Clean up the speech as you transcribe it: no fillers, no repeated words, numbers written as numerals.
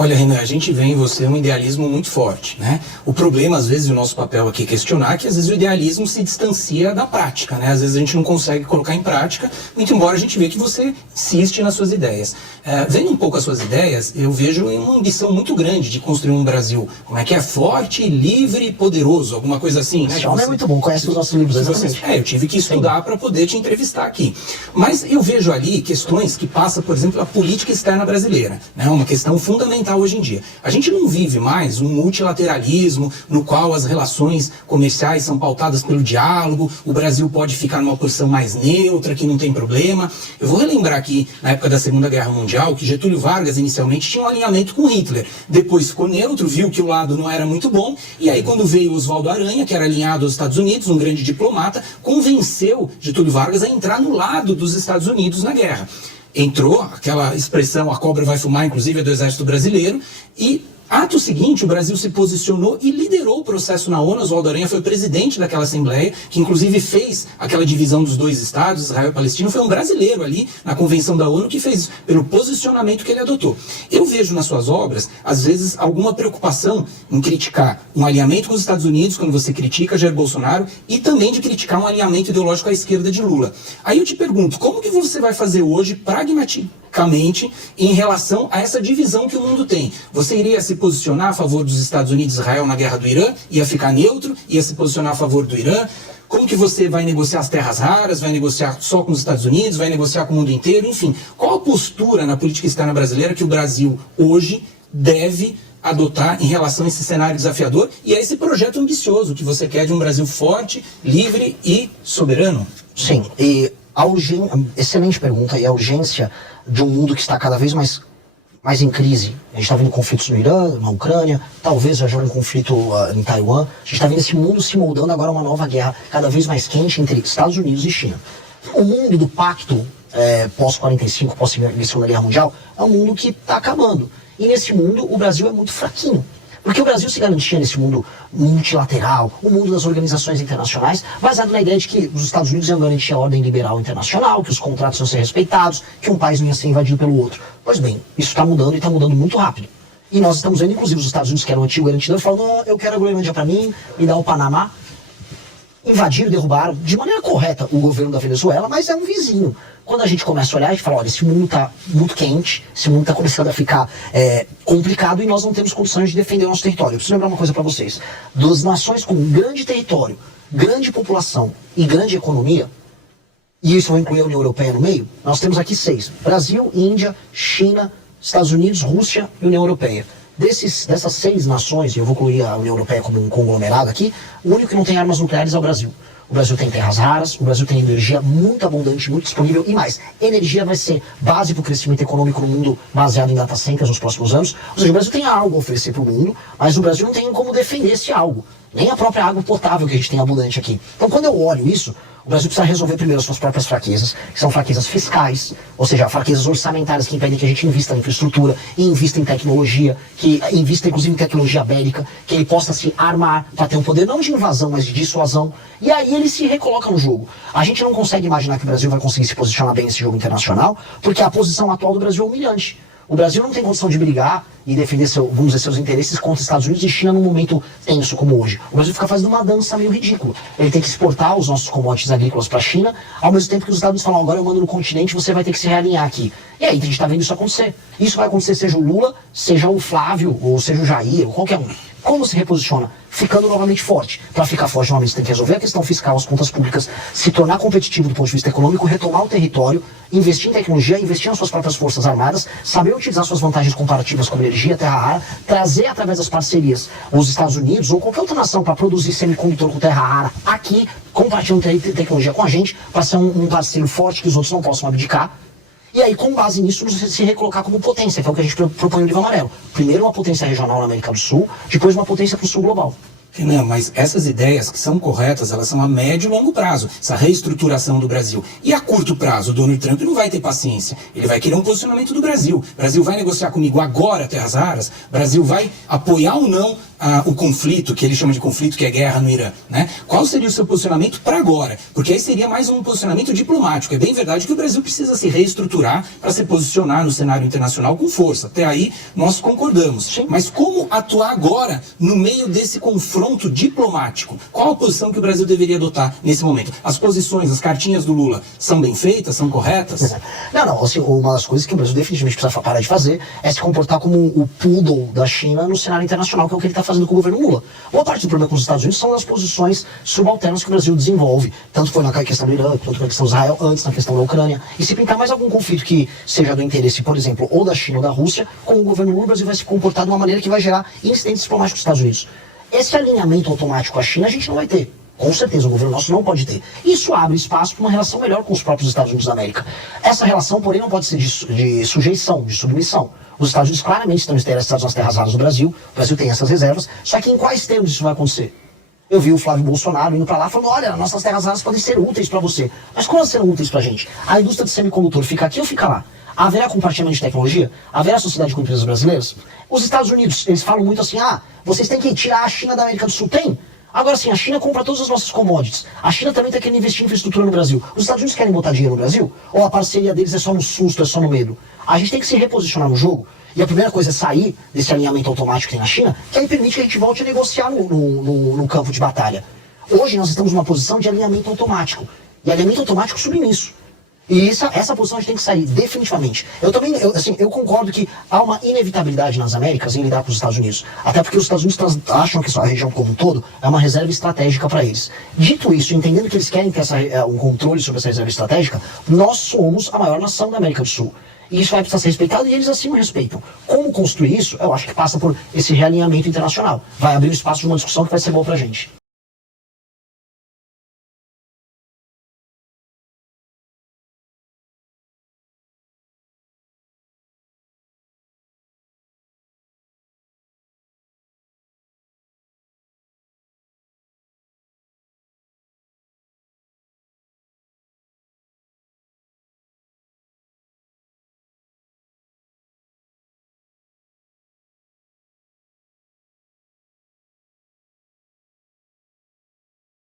Olha, Renan, a gente vê em você um idealismo muito forte, né? O problema, às vezes, e o nosso papel aqui é questionar, que às vezes o idealismo se distancia da prática, né? Às vezes a gente não consegue colocar em prática, muito embora a gente vê que você insiste nas suas ideias. Vendo um pouco as suas ideias, eu vejo uma ambição muito grande de construir um Brasil, como é que é, forte, livre e poderoso, alguma coisa assim, né? Esse homem é muito bom, conhece os nossos livros, exatamente. Eu tive que estudar para poder te entrevistar aqui. Mas eu vejo ali questões que passam, por exemplo, a política externa brasileira, né? Uma questão fundamental hoje em dia. A gente não vive mais um multilateralismo no qual as relações comerciais são pautadas pelo diálogo, o Brasil pode ficar numa posição mais neutra, que não tem problema. Eu vou relembrar aqui, na época da Segunda Guerra Mundial, que Getúlio Vargas inicialmente tinha um alinhamento com Hitler, depois ficou neutro, viu que o lado não era muito bom, e aí quando veio Oswaldo Aranha, que era alinhado aos Estados Unidos, um grande diplomata, convenceu Getúlio Vargas a entrar no lado dos Estados Unidos na guerra. Entrou, aquela expressão, a cobra vai fumar, inclusive é do Exército Brasileiro, e ato seguinte, o Brasil se posicionou e liderou o processo na ONU. Oswaldo Aranha foi o presidente daquela Assembleia, que inclusive fez aquela divisão dos dois estados, Israel e Palestina. Foi um brasileiro ali na Convenção da ONU que fez isso, pelo posicionamento que ele adotou. Eu vejo nas suas obras, às vezes, alguma preocupação em criticar um alinhamento com os Estados Unidos, quando você critica Jair Bolsonaro, e também de criticar um alinhamento ideológico à esquerda de Lula. Aí eu te pergunto, como que você vai fazer hoje, pragmaticamente, em relação a essa divisão que o mundo tem? Você iria se posicionar a favor dos Estados Unidos e Israel na guerra do Irã? Ia ficar neutro? Ia se posicionar a favor do Irã? Como que você vai negociar as terras raras? Vai negociar só com os Estados Unidos? Vai negociar com o mundo inteiro? Enfim, qual a postura na política externa brasileira que o Brasil hoje deve adotar em relação a esse cenário desafiador e a esse projeto ambicioso que você quer de um Brasil forte, livre e soberano? Sim, e excelente pergunta, e a urgência de um mundo que está cada vez mais em crise. A gente está vendo conflitos no Irã, na Ucrânia, talvez já um conflito em Taiwan. A gente está vendo esse mundo se moldando agora a uma nova guerra cada vez mais quente entre Estados Unidos e China. O mundo do pacto pós-45, pós-Segunda Guerra Mundial, é um mundo que está acabando. E nesse mundo o Brasil é muito fraquinho. Porque o Brasil se garantia nesse mundo multilateral, o mundo das organizações internacionais, baseado na ideia de que os Estados Unidos iam garantir a ordem liberal internacional, que os contratos iam ser respeitados, que um país não ia ser invadido pelo outro. Pois bem, isso está mudando e está mudando muito rápido. E nós estamos vendo, inclusive, os Estados Unidos, que eram o antigo garantidor, falando, não, eu quero a Groenlândia para mim, me dá o Panamá. Invadiram, derrubaram, de maneira correta, o governo da Venezuela, mas é um vizinho. Quando a gente começa a olhar, a gente fala, olha, esse mundo está muito quente, esse mundo está começando a ficar complicado e nós não temos condições de defender o nosso território. Eu preciso lembrar uma coisa para vocês. Das nações com grande território, grande população e grande economia, e isso vai incluir a União Europeia no meio, nós temos aqui 6. Brasil, Índia, China, Estados Unidos, Rússia e União Europeia. Dessas 6 nações, e eu vou incluir a União Europeia como um conglomerado aqui, o único que não tem armas nucleares é o Brasil. O Brasil tem terras raras, o Brasil tem energia muito abundante, muito disponível, e mais, energia vai ser base para o crescimento econômico no mundo baseado em data centers nos próximos anos. Ou seja, o Brasil tem algo a oferecer para o mundo, mas o Brasil não tem como defender esse algo. Nem a própria água potável que a gente tem abundante aqui. Então, quando eu olho isso, o Brasil precisa resolver primeiro as suas próprias fraquezas, que são fraquezas fiscais, ou seja, fraquezas orçamentárias que impedem que a gente invista em infraestrutura, e invista em tecnologia, que invista inclusive em tecnologia bélica, que ele possa se armar para ter um poder não de invasão, mas de dissuasão. E aí ele se recoloca no jogo. A gente não consegue imaginar que o Brasil vai conseguir se posicionar bem nesse jogo internacional, porque a posição atual do Brasil é humilhante. O Brasil não tem condição de brigar e defender seus interesses contra os Estados Unidos e China num momento tenso como hoje. O Brasil fica fazendo uma dança meio ridícula. Ele tem que exportar os nossos commodities agrícolas para a China, ao mesmo tempo que os Estados Unidos falam, agora eu mando no continente, você vai ter que se realinhar aqui. E aí a gente está vendo isso acontecer. Isso vai acontecer seja o Lula, seja o Flávio, ou seja o Jair, ou qualquer um. Como se reposiciona? Ficando novamente forte. Para ficar forte, novamente, você tem que resolver a questão fiscal, as contas públicas, se tornar competitivo do ponto de vista econômico, retomar o território, investir em tecnologia, investir nas suas próprias forças armadas, saber utilizar suas vantagens comparativas como energia, terra rara, trazer através das parcerias os Estados Unidos ou qualquer outra nação para produzir semicondutor com terra rara aqui, compartilhando tecnologia com a gente, para ser um parceiro forte que os outros não possam abdicar. E aí, com base nisso, se recolocar como potência, que é o que a gente propõe no livro amarelo. Primeiro uma potência regional na América do Sul, depois uma potência para o sul global. Não, mas essas ideias que são corretas, elas são a médio e longo prazo, essa reestruturação do Brasil. E a curto prazo, o Donald Trump não vai ter paciência, ele vai querer um posicionamento do Brasil. O Brasil vai negociar comigo agora terras raras, o Brasil vai apoiar ou não o conflito, que ele chama de conflito, que é guerra no Irã, né? Qual seria o seu posicionamento para agora? Porque aí seria mais um posicionamento diplomático. É bem verdade que o Brasil precisa se reestruturar para se posicionar no cenário internacional com força. Até aí nós concordamos. Sim. Mas como atuar agora no meio desse confronto diplomático? Qual a posição que o Brasil deveria adotar nesse momento? As posições, as cartinhas do Lula são bem feitas, são corretas? Não, assim, uma das coisas que o Brasil definitivamente precisa parar de fazer é se comportar como o poodle da China no cenário internacional, que é o que ele está fazendo com o governo Lula. Boa parte do problema com os Estados Unidos são as posições subalternas que o Brasil desenvolve, tanto foi na questão do Irã, quanto na questão de Israel, antes na questão da Ucrânia. E se pintar mais algum conflito que seja do interesse, por exemplo, ou da China ou da Rússia, com o governo Lula, o Brasil vai se comportar de uma maneira que vai gerar incidentes diplomáticos dos Estados Unidos. Esse alinhamento automático com a China a gente não vai ter. Com certeza, o governo nosso não pode ter. Isso abre espaço para uma relação melhor com os próprios Estados Unidos da América. Essa relação, porém, não pode ser de sujeição, de submissão. Os Estados Unidos claramente estão interessados nas terras raras do Brasil, o Brasil tem essas reservas, só que em quais termos isso vai acontecer? Eu vi o Flávio Bolsonaro indo para lá falando, olha, nossas terras raras podem ser úteis para você. Mas como elas serão úteis para a gente? A indústria de semicondutor fica aqui ou fica lá? Haverá compartilhamento de tecnologia? Haverá sociedade com empresas brasileiras? Os Estados Unidos, eles falam muito assim, vocês têm que tirar a China da América do Sul. Tem? Agora sim, a China compra todas as nossas commodities. A China também está querendo investir em infraestrutura no Brasil. Os Estados Unidos querem botar dinheiro no Brasil? Ou a parceria deles é só no susto, é só no medo? A gente tem que se reposicionar no jogo. E a primeira coisa é sair desse alinhamento automático que tem na China, que aí permite que a gente volte a negociar no campo de batalha. Hoje nós estamos numa posição de alinhamento automático. E alinhamento automático submisso. E essa posição a gente tem que sair, definitivamente. Eu concordo que há uma inevitabilidade nas Américas em lidar com os Estados Unidos. Até porque os Estados Unidos acham que a região como um todo é uma reserva estratégica para eles. Dito isso, entendendo que eles querem ter um controle sobre essa reserva estratégica, nós somos a maior nação da América do Sul. E isso vai precisar ser respeitado e eles assim o respeitam. Como construir isso? Eu acho que passa por esse realinhamento internacional. Vai abrir espaço de uma discussão que vai ser boa pra gente.